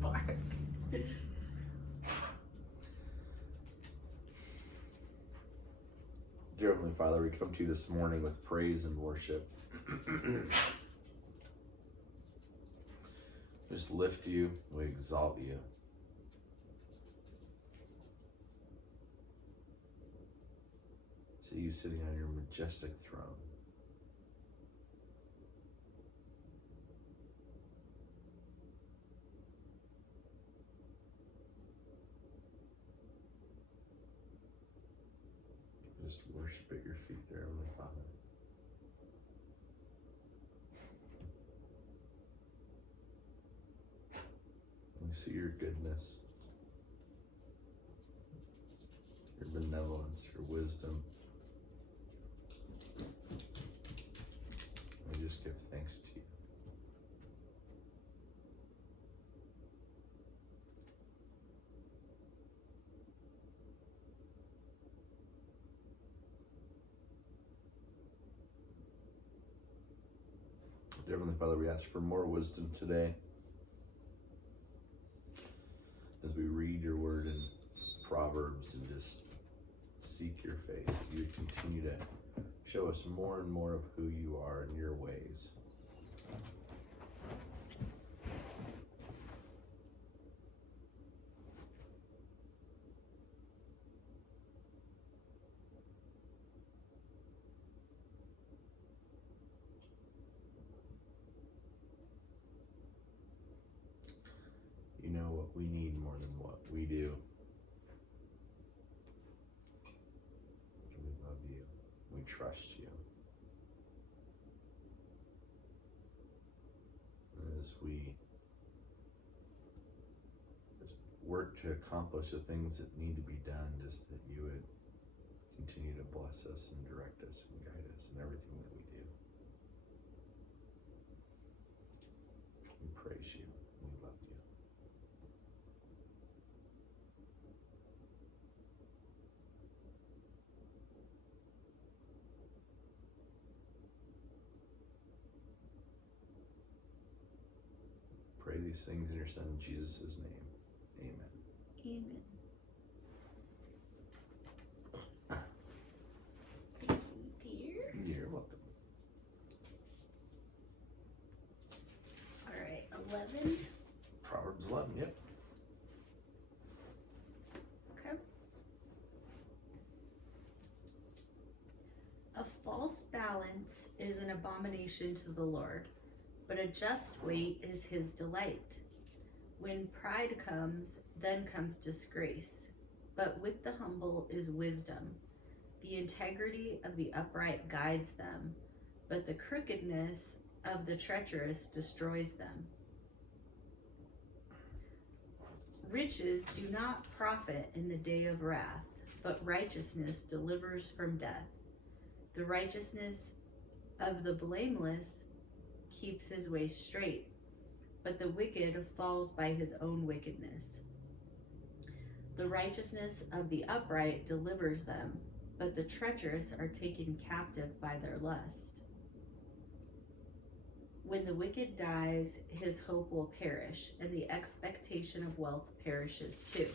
Mark. Dear Heavenly Father, we come to you this morning with praise and worship. We just lift you, we exalt you. See you sitting on your majestic throne. Just worship at your feet, dear Heavenly Father. We see your goodness, your benevolence, your wisdom. We just give thanks to you. Dear Heavenly Father, we ask for more wisdom today as we read your word in Proverbs and just seek your face. You continue to show us more and more of who you are and your ways. You know what we need more than what we do. We love you. We trust you. As we just work to accomplish the things that need to be done, just that you would continue to bless us and direct us and guide us in everything that we do. We praise you. We love you. Pray these things in your Son, Jesus' name. Amen. Amen. Thank you, dear. You're welcome. All right, 11. Proverbs 11, yep. Okay. A false balance is an abomination to the Lord, but a just weight is his delight. When pride comes, then comes disgrace, but with the humble is wisdom. The integrity of the upright guides them, but the crookedness of the treacherous destroys them. Riches do not profit in the day of wrath, but righteousness delivers from death. The righteousness of the blameless keeps his way straight, but the wicked falls by his own wickedness. The righteousness of the upright delivers them, but the treacherous are taken captive by their lust. When the wicked dies, his hope will perish, and the expectation of wealth perishes too.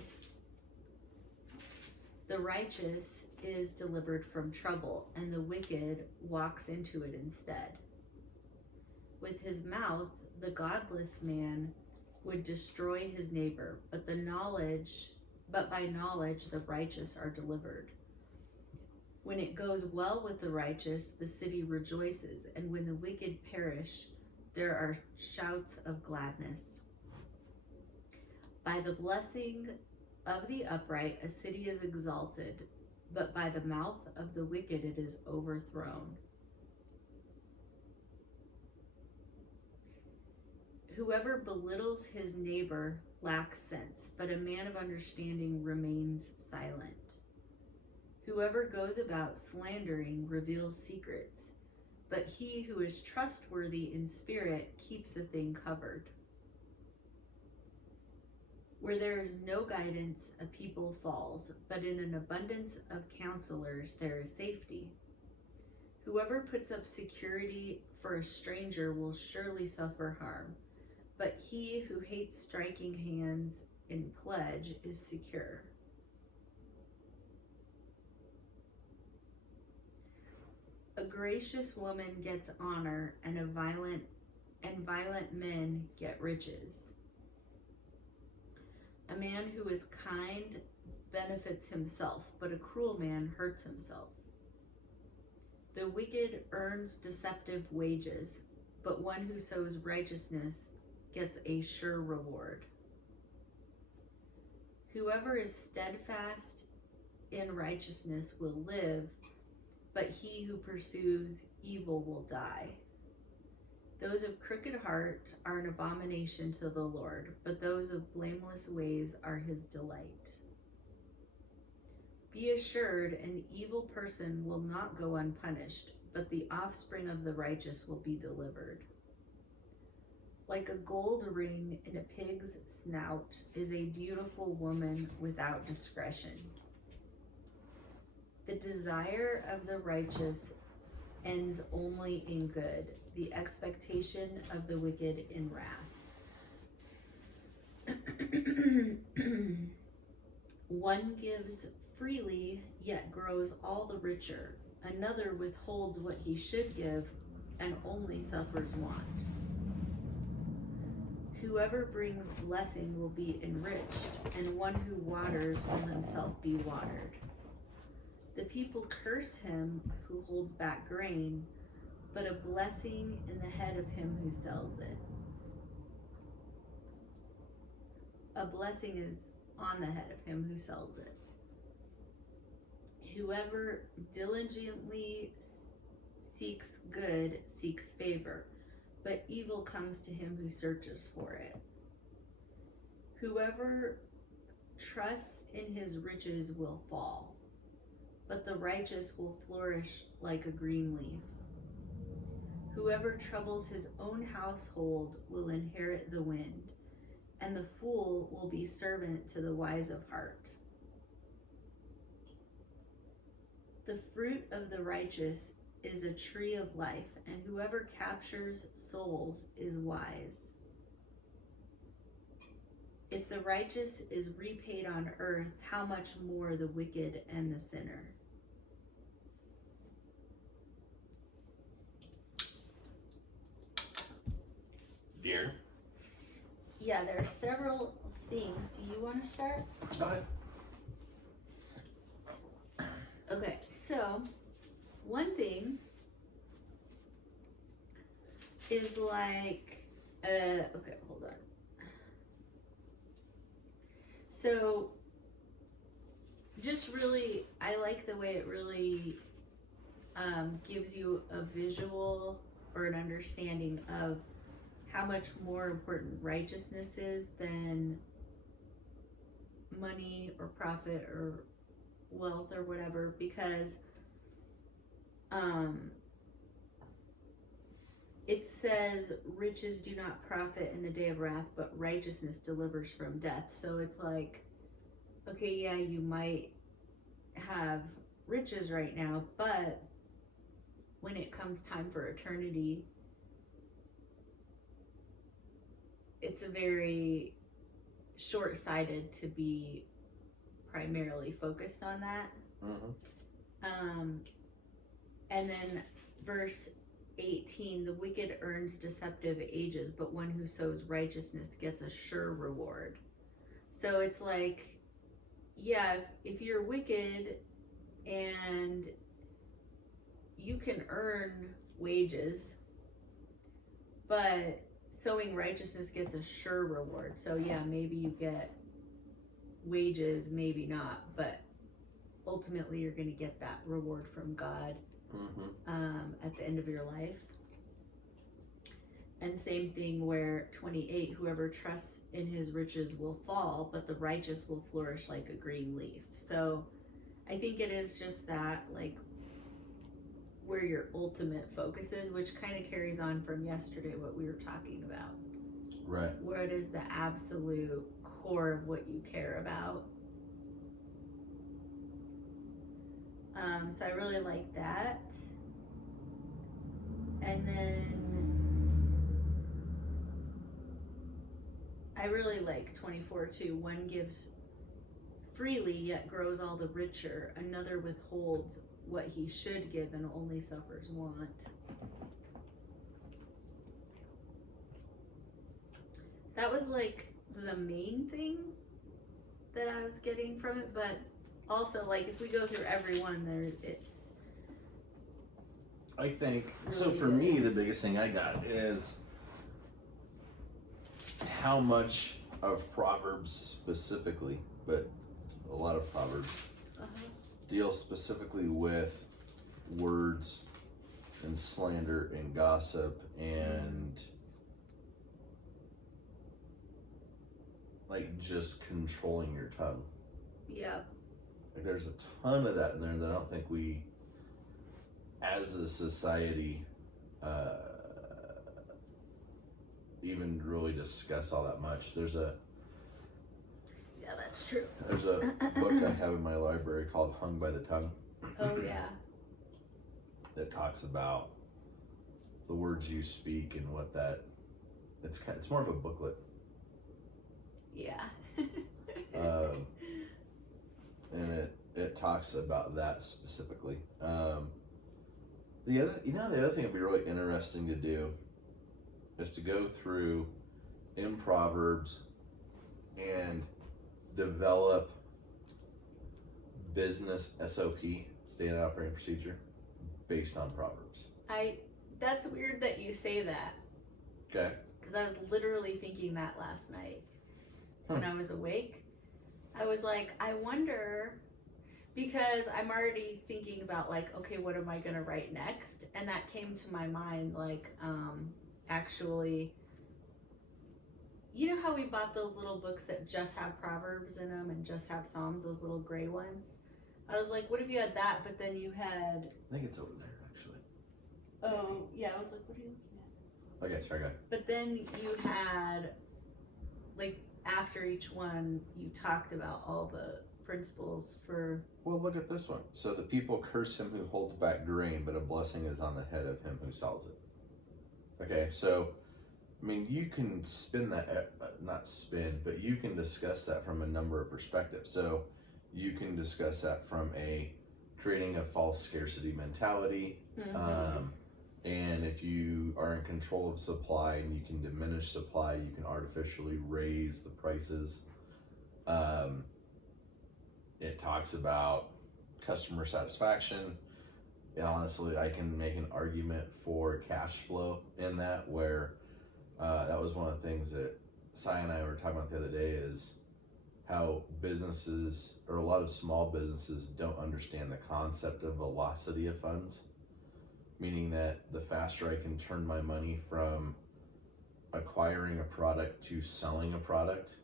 The righteous is delivered from trouble, and the wicked walks into it instead. With his mouth, the godless man would destroy his neighbor, but by knowledge the righteous are delivered. When it goes well with the righteous, the city rejoices, and when the wicked perish, there are shouts of gladness. By the blessing of the upright, a city is exalted, but by the mouth of the wicked it is overthrown. Whoever belittles his neighbor lacks sense, but a man of understanding remains silent. Whoever goes about slandering reveals secrets, but he who is trustworthy in spirit keeps a thing covered. Where there is no guidance, a people falls, but in an abundance of counselors there is safety. Whoever puts up security for a stranger will surely suffer harm, but he who hates striking hands in pledge is secure. A gracious woman gets honor, and violent men get riches. A man who is kind benefits himself, but a cruel man hurts himself. The wicked earns deceptive wages, but one who sows righteousness gets a sure reward. Whoever is steadfast in righteousness will live, but he who pursues evil will die. Those of crooked heart are an abomination to the Lord, but those of blameless ways are his delight. Be assured, an evil person will not go unpunished, but the offspring of the righteous will be delivered. Like a gold ring in a pig's snout is a beautiful woman without discretion. The desire of the righteous ends only in good, the expectation of the wicked in wrath. One gives freely, yet grows all the richer. Another withholds what he should give and only suffers want. Whoever brings blessing will be enriched, and one who waters will himself be watered. The people curse him who holds back grain, but a blessing in the head of him who sells it. A blessing is on the head of him who sells it. Whoever diligently seeks good seeks favor, but evil comes to him who searches for it. Whoever trusts in his riches will fall, but the righteous will flourish like a green leaf. Whoever troubles his own household will inherit the wind, and the fool will be servant to the wise of heart. The fruit of the righteous is a tree of life, and whoever captures souls is wise. If the righteous is repaid on earth, how much more the wicked and the sinner? Dear? Yeah, there are several things. Do you want to start? Go ahead. Okay, so one thing is like, okay, hold on. So just really, I like the way it really gives you a visual or an understanding of how much more important righteousness is than money or profit or wealth or whatever, because it says riches do not profit in the day of wrath, but righteousness delivers from death. So it's like, okay, yeah, you might have riches right now, but when it comes time for eternity, it's a very short-sighted to be primarily focused on that. Mm-hmm. And then verse 18, the wicked earns deceptive ages, but one who sows righteousness gets a sure reward. So it's like, yeah, if you're wicked and you can earn wages, but sowing righteousness gets a sure reward. So yeah, maybe you get wages, maybe not, but ultimately you're going to get that reward from God. Mm-hmm. At the end of your life. And same thing where 28, whoever trusts in his riches will fall, but the righteous will flourish like a green leaf. So I think it is just that, like, where your ultimate focus is, which kind of carries on from yesterday, what we were talking about. Right. What is the absolute core of what you care about? So I really like that. And then I really like 24 too. One gives freely yet grows all the richer. Another withholds what he should give and only suffers want. That was like the main thing that I was getting from it, but also like if we go through every one there, it's I think, really so for good. me, the biggest thing I got is how much of Proverbs specifically, but a lot of Proverbs deal specifically with words and slander and gossip and like just controlling your tongue. Yeah. Like there's a ton of that in there that I don't think we, as a society, even really discuss all that much. There's a That's true. There's a book I have in my library called Hung by the Tongue. Oh yeah. That talks about the words you speak and what that, it's more of a booklet. Yeah. And it talks about that specifically. The other thing that'd be really interesting to do is to go through in Proverbs and develop business SOP, standard operating procedure, based on Proverbs. That's weird that you say that. Okay. Because I was literally thinking that last night when I was awake. I was like, I wonder, because I'm already thinking about like, okay, what am I gonna write next? And that came to my mind, like, actually, you know how we bought those little books that just have Proverbs in them and just have Psalms, those little gray ones? I was like, what if you had that, but then you had... I think it's over there, actually. Oh, yeah, I was like, what are you looking at? Okay, sorry, go ahead. But then you had, like, after each one, you talked about all the principles for... Well, look at this one. So the people curse him who holds back grain, but a blessing is on the head of him who sells it. Okay, so, I mean, you can spin that, not spin, but you can discuss that from a number of perspectives. So you can discuss that from creating a false scarcity mentality. And if you are in control of supply and you can diminish supply, you can artificially raise the prices. It talks about customer satisfaction. And honestly, I can make an argument for cash flow in that, where that was one of the things that Cy and I were talking about the other day, is how businesses, or a lot of small businesses, don't understand the concept of velocity of funds. Meaning that the faster I can turn my money from acquiring a product to selling a product,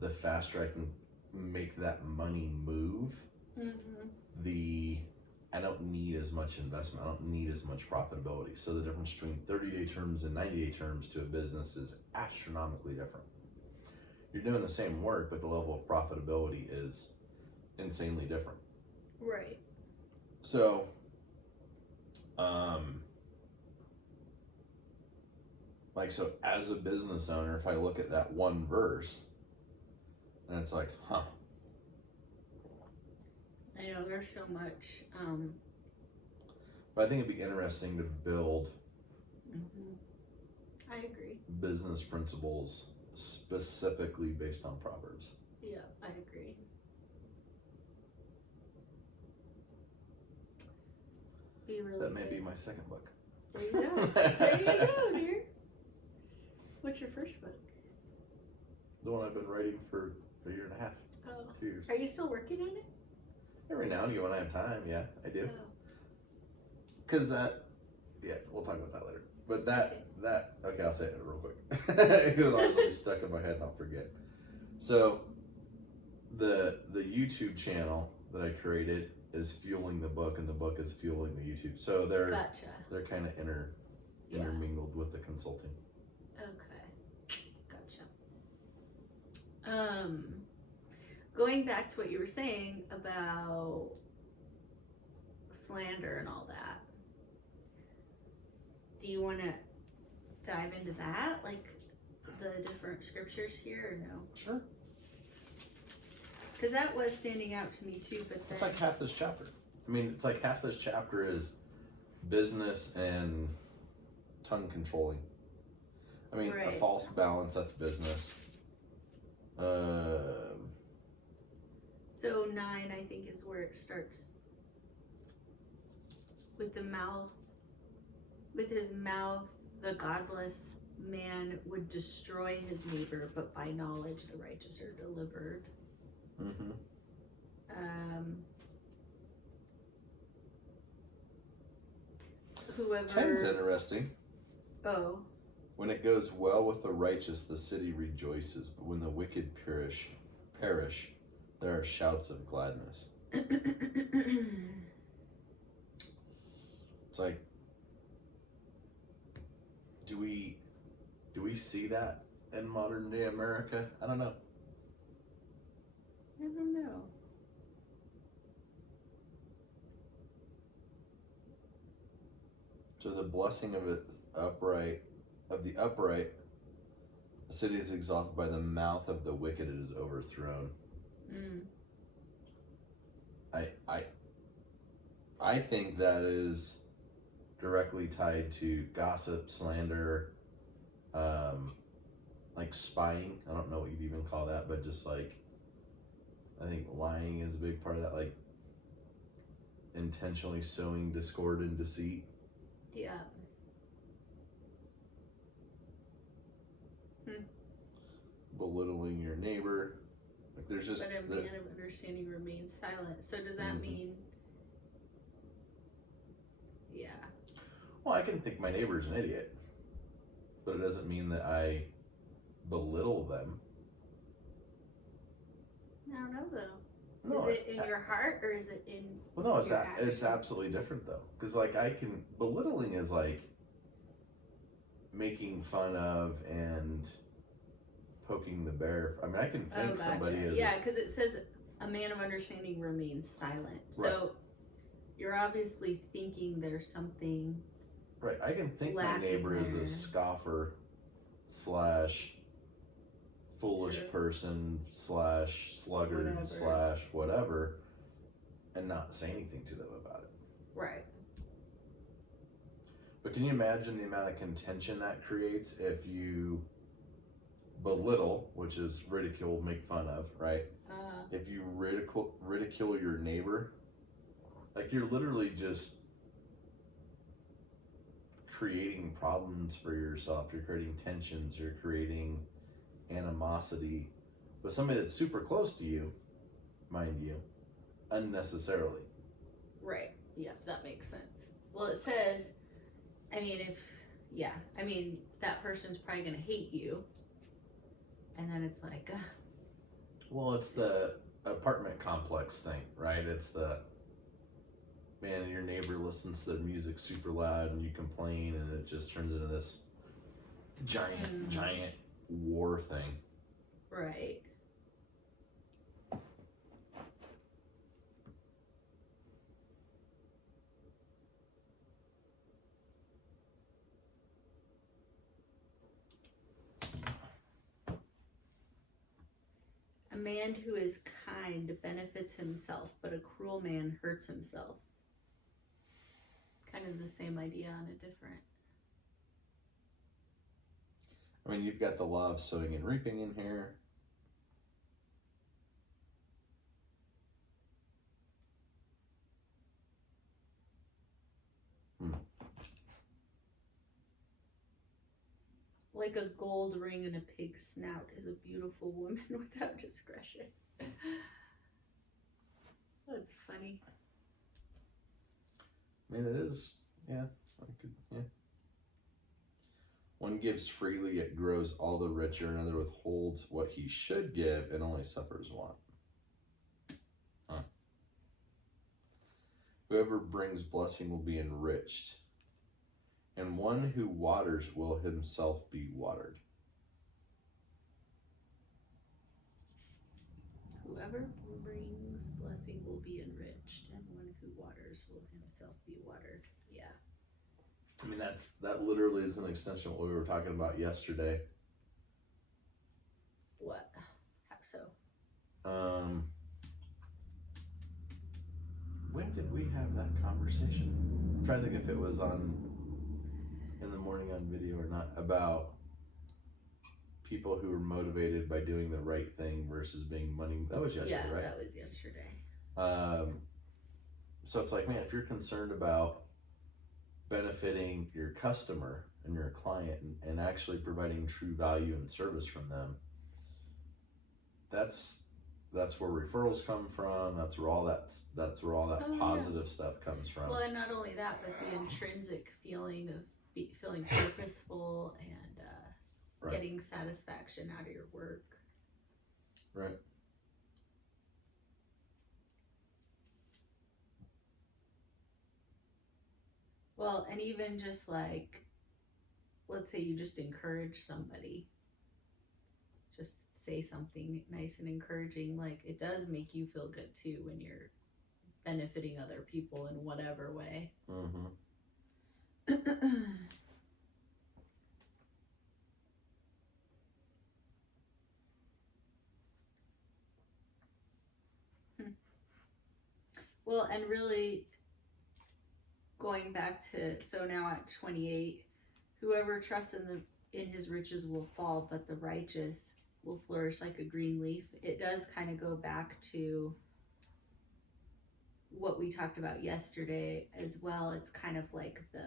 the faster I can make that money move, I don't need as much investment. I don't need as much profitability. So the difference between 30-day terms and 90-day terms to a business is astronomically different. You're doing the same work, but the level of profitability is insanely different. Right. So, so as a business owner, if I look at that one verse, and it's like, huh. I know, there's so much. But I think it'd be interesting to build I agree. business principles specifically based on Proverbs. Yeah, I agree. Be really That may good. be my second book. There you go. There you go, dear. What's your first book? The one I've been writing for a year and a half, Oh. 2 years. Are you still working on it? Every now and again when I have time, yeah, I do. Oh. Cause we'll talk about that later. But okay, I'll say it real quick. Because otherwise it'll be stuck in my head and I'll forget. So, the YouTube channel that I created is fueling the book, and the book is fueling the YouTube. So they're kind of intermingled with the consulting. Okay. Gotcha. Going back to what you were saying about slander and all that, do you want to dive into that? Like, the different scriptures here or no? Sure. Because that was standing out to me too, but then It's like half this chapter. I mean, it's like half this chapter is business and tongue controlling. I mean, a Right. false balance, that's business. So 9, I think, is where it starts. With the mouth, with his mouth, the godless man would destroy his neighbor, but by knowledge the righteous are delivered. Mm-hmm. Whoever. 10's interesting. Oh. When it goes well with the righteous, the city rejoices, but when the wicked perish, there are shouts of gladness. It's like, do we see that in modern day America? I don't know. I don't know. So the blessing of the upright, the city is exalted, by the mouth of the wicked it is overthrown. Mm. I think that is directly tied to gossip, slander, like spying. I don't know what you'd even call that, but just like, I think lying is a big part of that, like intentionally sowing discord and deceit. Yeah. Belittling your neighbor. Like there's just. But a man of understanding remains silent. So does that mean? Yeah. Well, I can think my neighbor's an idiot, but it doesn't mean that I belittle them. I don't know though. No, is it in your heart or is it in? Well, no, it's your it's absolutely different though, because like belittling is like making fun of and poking the bear. I mean, I can think somebody is. Yeah, because it says a man of understanding remains silent. Right. So you're obviously thinking there's something. Right, I can think my neighbor is a scoffer / foolish Sure. person / sluggard / whatever, and not say anything to them about it. Right. But can you imagine the amount of contention that creates if you belittle, which is ridicule, make fun of, right? If you ridicule your neighbor, like you're literally just creating problems for yourself. You're creating tensions. You're creating animosity with somebody that's super close to you, mind you, unnecessarily. Right. Yeah, that makes sense. Well, it says, that person's probably going to hate you. And then it's like, Well, it's the apartment complex thing, right? It's the, man, your neighbor listens to their music super loud and you complain and it just turns into this giant war thing. right. A man who is kind benefits himself, but a cruel man hurts himself. Kind of the same idea on a different. I mean, you've got the law of sowing and reaping in here. Like a gold ring in a pig's snout is a beautiful woman without discretion. That's funny. I mean, it is, yeah. One gives freely, it grows all the richer. Another withholds what he should give and only suffers want. Whoever brings blessing will be enriched, and one who waters will himself be watered. Whoever brings blessing will be enriched, and one who waters will himself be watered. Yeah. I mean, that literally is an extension of what we were talking about yesterday. so. When did we have that conversation? I'm trying to think if it was in the morning on video or not, about people who were motivated by doing the right thing versus being money. That was yesterday, Yeah, right? that was yesterday. So it's like, man, if you're concerned about benefiting your customer and your client and actually providing true value and service from them, that's where referrals come from. That's where all that positive stuff comes from. Well, and not only that, but the intrinsic feeling of feeling purposeful and Right. getting satisfaction out of your work. Right. Well, and even just like, let's say you just encourage somebody, just say something nice and encouraging, like it does make you feel good too when you're benefiting other people in whatever way. Mm-hmm. Well, and really going back to, so now at 28, whoever trusts in his riches will fall, but the righteous will flourish like a green leaf. It does kind of go back to what we talked about yesterday as well. It's kind of like the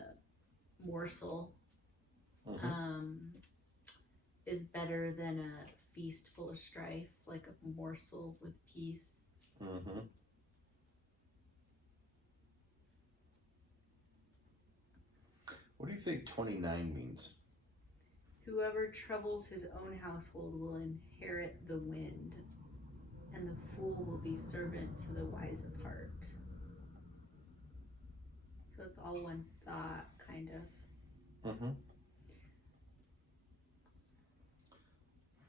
morsel is better than a feast full of strife, like a morsel with peace. Mm-hmm. What do you think 29 means? Whoever troubles his own household will inherit the wind, and the fool will be servant to the wise of heart. So it's all one thought, kind of. Mm-hmm.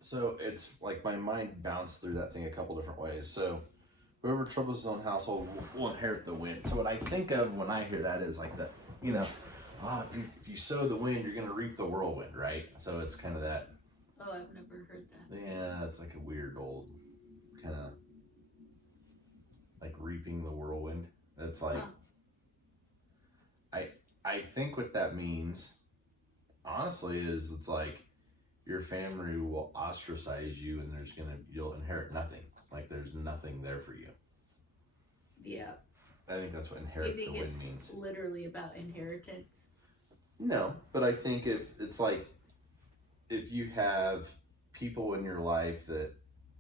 So it's like my mind bounced through that thing a couple different ways. So whoever troubles his own household will inherit the wind. So what I think of when I hear that is like that, if you sow the wind, you're going to reap the whirlwind, right? So it's kind of that. Oh, I've never heard that. Yeah, it's like a weird old kind of like reaping the whirlwind. It's like, I think what that means, honestly, is it's like your family will ostracize you and you'll inherit nothing. Like there's nothing there for you. Yeah. I think that's what inherit the wind means. Literally about inheritance? No, but I think if you have people in your life that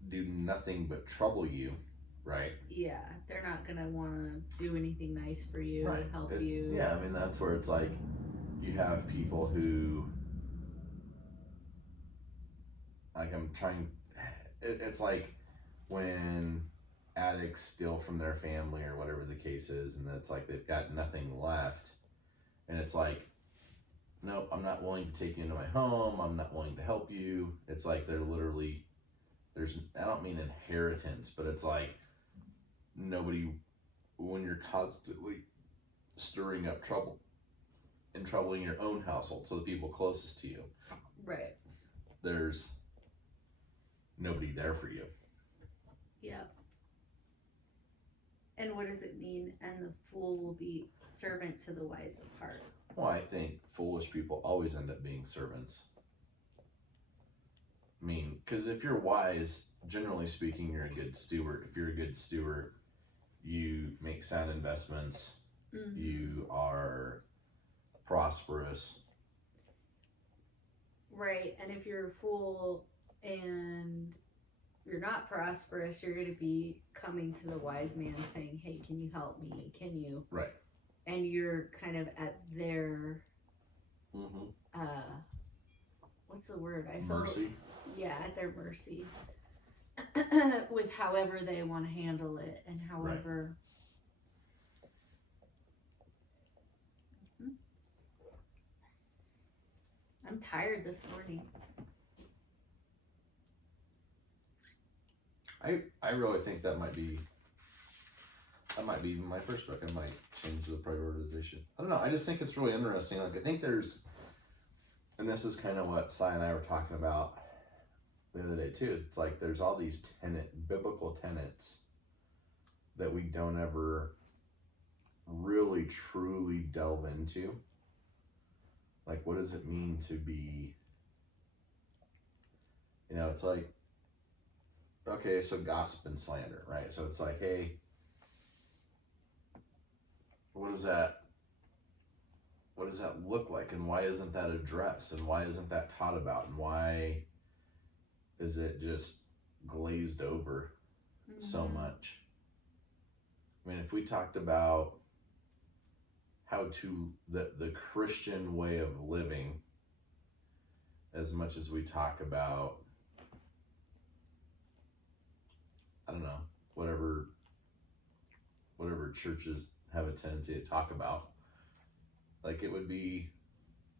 do nothing but trouble you, right? Yeah, they're not gonna want to do anything nice for you, right. Help you. Yeah, I mean that's where it's like you have people who, like it's like when addicts steal from their family or whatever the case is, and it's like they've got nothing left, and it's like, nope, I'm not willing to take you into my home, I'm not willing to help you. It's like they're literally, I don't mean inheritance, but it's like nobody, when you're constantly stirring up trouble and troubling your own household, so the people closest to you, right, there's nobody there for you. Yeah. And what does it mean? And the fool will be servant to the wise of heart. Well, I think foolish people always end up being servants. I mean, because if you're wise, generally speaking, you're a good steward. If you're a good steward, you make sound investments. Mm-hmm. You are prosperous. Right. And if you're a fool and you're not prosperous, you're going to be coming to the wise man saying, hey, can you help me? Can you? Right. And you're kind of at their, what's the word? Mercy? Yeah, at their mercy. With however they want to handle it and however. Right. I'm tired this morning. I really think that might be my first book. I might change the prioritization. I don't know. I just think it's really interesting. Like I think and this is kind of what Si and I were talking about the other day too. It's like there's all these biblical tenets that we don't ever really truly delve into. Like, what does it mean to be, it's like, okay, so gossip and slander, right? So it's like, hey, what does that look like, and why isn't that addressed, and why isn't that taught about, and why is it just glazed over so much? I mean, if we talked about how to the Christian way of living as much as we talk about, I don't know, whatever churches have a tendency to talk about, like, it would be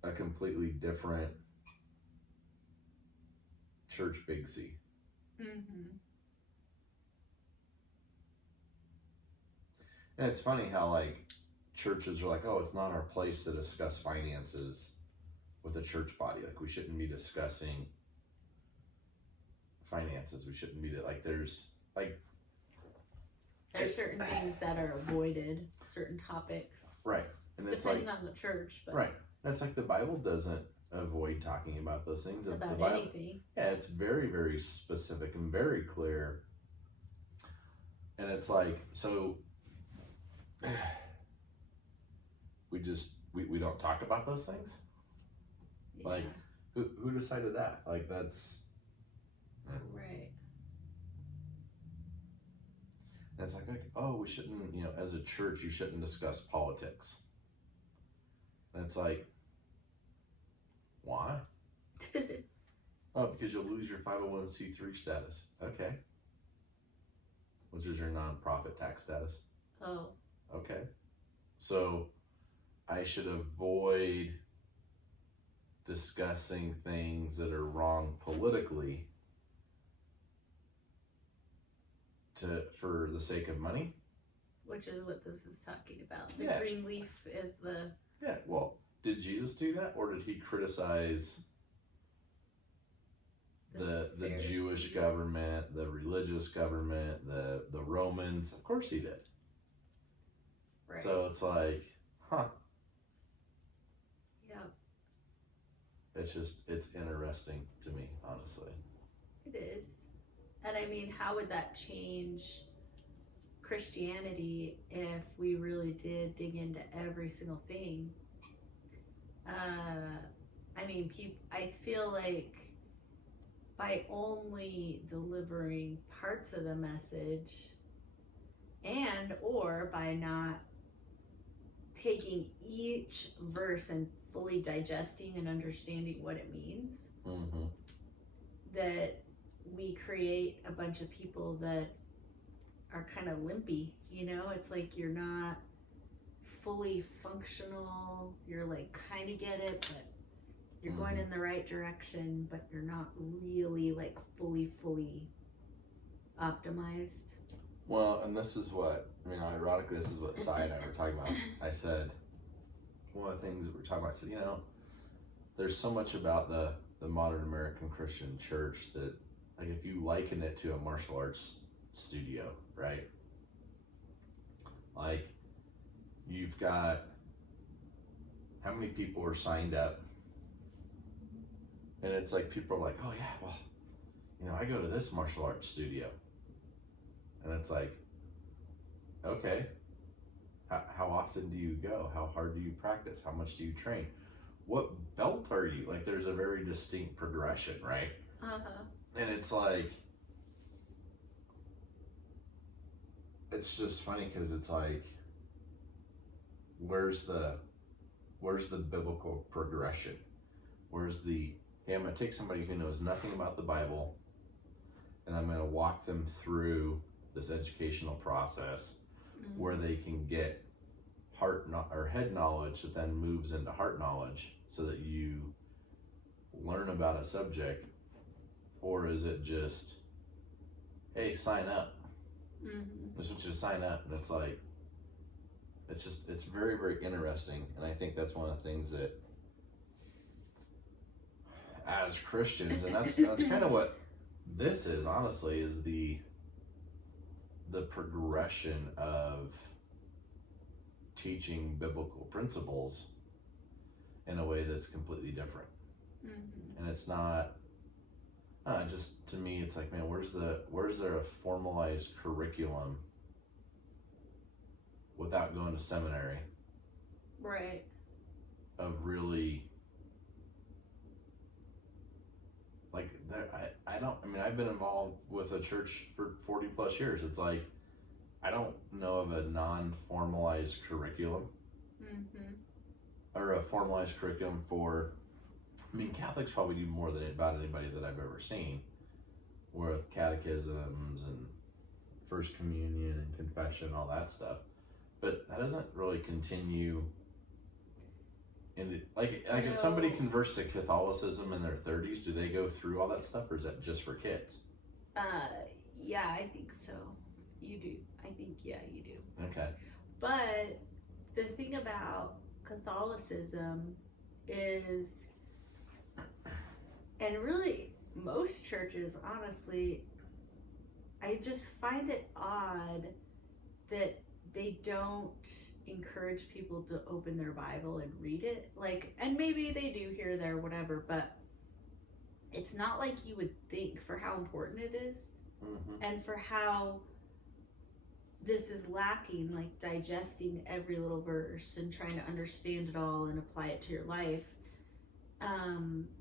a completely different church Big C. Mm-hmm. And it's funny how, like, churches are like, oh, it's not our place to discuss finances with a church body. Like, we shouldn't be discussing finances. We shouldn't be, there's certain things that are avoided, certain topics. Right. And it's depending on the church. But right. And it's like the Bible doesn't avoid talking about those things. About the Bible, anything. Yeah, it's very, very specific and very clear. And it's like, so we don't talk about those things? Yeah. Like, who decided that? Like, that's... Right. And it's like, oh, we shouldn't, as a church, you shouldn't discuss politics. And it's like, why? Oh, because you'll lose your 501c3 status. Okay. Which is your nonprofit tax status. Oh. Okay. So I should avoid discussing things that are wrong politically for the sake of money? Which is what this is talking about. The Yeah. green leaf is the... Yeah, well, did Jesus do that, or did he criticize the Jewish government, the religious government, the Romans? Of course he did. Right. So it's like, huh. Yeah. It's interesting to me, honestly. It is. And I mean, how would that change Christianity if we really did dig into every single thing? I mean, I feel like by only delivering parts of the message or by not taking each verse and fully digesting and understanding what it means, Mm-hmm. that we create a bunch of people that are kind of limpy, it's like you're not fully functional, you're like kind of get it, but you're going in the right direction, but you're not really like fully optimized. Well, and this is what, ironically, this is what Sai and I were talking about. I said, one of the things that we're talking about, I said, there's so much about the modern American Christian church that, like, if you liken it to a martial arts studio, right? Like, you've got, how many people are signed up? And it's like, people are like, oh yeah, well, I go to this martial arts studio. And it's like, okay, how often do you go? How hard do you practice? How much do you train? What belt are you? Like, there's a very distinct progression, right? Uh-huh. And it's like, it's just funny because it's like, where's the biblical progression? Where's hey, I'm going to take somebody who knows nothing about the Bible and I'm going to walk them through this educational process where they can get head knowledge that then moves into heart knowledge so that you learn about a subject? Or is it just, hey, sign up? I just want you to sign up. And it's like, it's very, very interesting. And I think that's one of the things that, as Christians, and that's kind of what this is honestly is the progression of teaching biblical principles in a way that's completely different. And it's not just, to me, it's like, man, where's there a formalized curriculum without going to seminary? Right. Of really, like, I've been involved with a church for 40 plus years. It's like, I don't know of a non-formalized curriculum or a formalized curriculum for, Catholics probably do more than about anybody that I've ever seen, with catechisms and First Communion and confession, all that stuff. But that doesn't really continue. And if somebody converts to Catholicism in their 30s, do they go through all that stuff, or is that just for kids? Yeah, I think so. You do. I think, yeah, you do. Okay. But the thing about Catholicism is, and really most churches, honestly, I just find it odd that they don't encourage people to open their Bible and read it. Like, and maybe they do here, there, whatever, but it's not like you would think, for how important it is and for how this is lacking, like digesting every little verse and trying to understand it all and apply it to your life.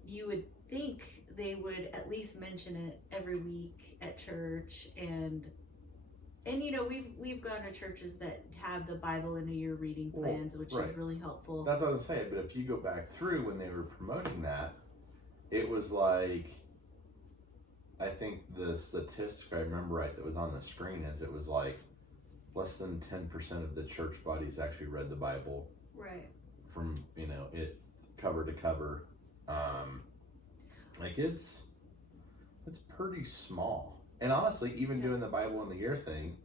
You would think they would at least mention it every week at church, and we've gone to churches that have the Bible in a year reading plans, which is really helpful. That's what I was saying. But if you go back through when they were promoting that, it was like, I think the statistic, if I remember right, that was on the screen is it was like less than 10% of the church bodies actually read the Bible. Right. From, it cover to cover. Like it's pretty small. And honestly, even doing the Bible in the year thing,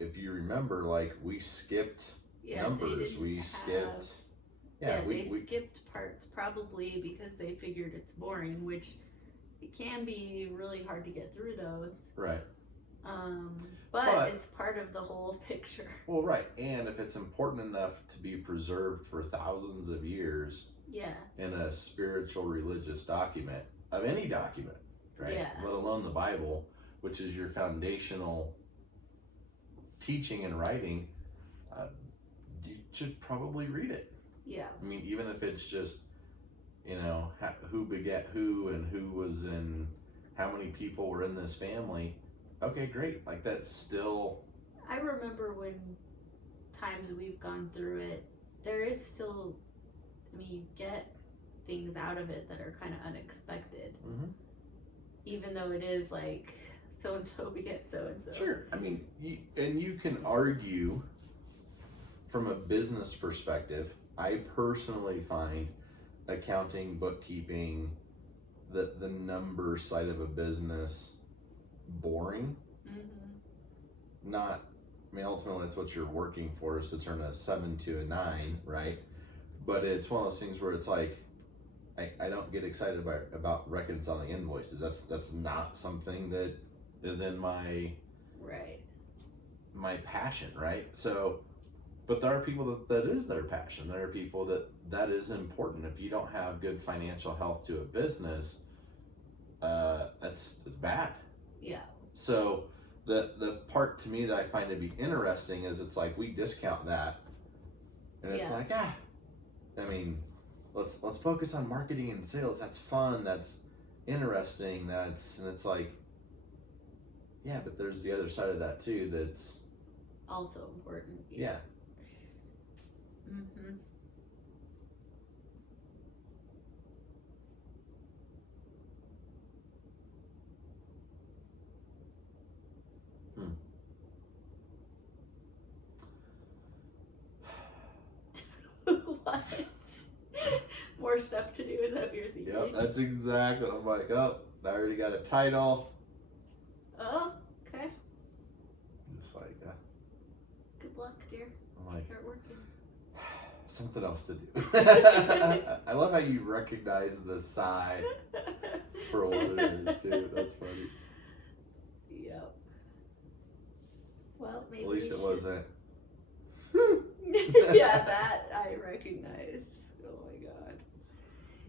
if you remember, like, we skipped numbers. We skipped. They skipped parts probably because they figured it's boring, which it can be really hard to get through those. Right. But it's part of the whole picture. Well, right. And if it's important enough to be preserved for thousands of years in a spiritual religious document, of any document, right? Yeah. Let alone the Bible, which is your foundational teaching and writing, you should probably read it. Yeah. Even if it's just, who beget who and who was in, how many people were in this family. Okay, great. Like, that's still. I remember when times we've gone through it, there is still, you get things out of it that are kind of unexpected. Even though it is like, so-and-so beget so-and-so. Sure. You can argue from a business perspective. I personally find accounting, bookkeeping, the number side of a business boring. Ultimately that's what you're working for, is to turn a 7 to a 9, right? But it's one of those things where it's like, I don't get excited about reconciling invoices. That's not something that is in my passion, right? So, but there are people that is their passion. There are people that is important. If you don't have good financial health to a business, it's bad. Yeah. So the part to me that I find to be interesting is it's like we discount that, and it's like let's focus on marketing and sales. That's fun. That's interesting. And it's like, but there's the other side of that too. That's also important. Yeah. What? More stuff to do, is that what you're thinking? Yep, that's exactly. I'm like, I already got a title. Oh, okay. Just like good luck, dear. I'm like, start working. something else to do. I love how you recognize the sigh for what it is too. That's funny. Yep. Well, maybe At least we it should- wasn't. Yeah, that I recognize. Oh my god.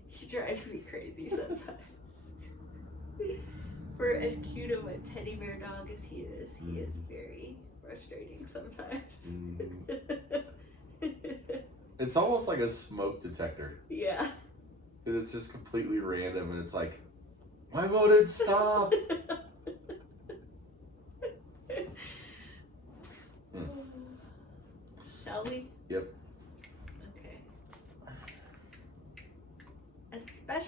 He drives me crazy sometimes. For as cute of a teddy bear dog as he is very frustrating sometimes. It's almost like a smoke detector. Yeah. It's just completely random and it's like, why won't it stop? Shall we? Yep. Okay. Especially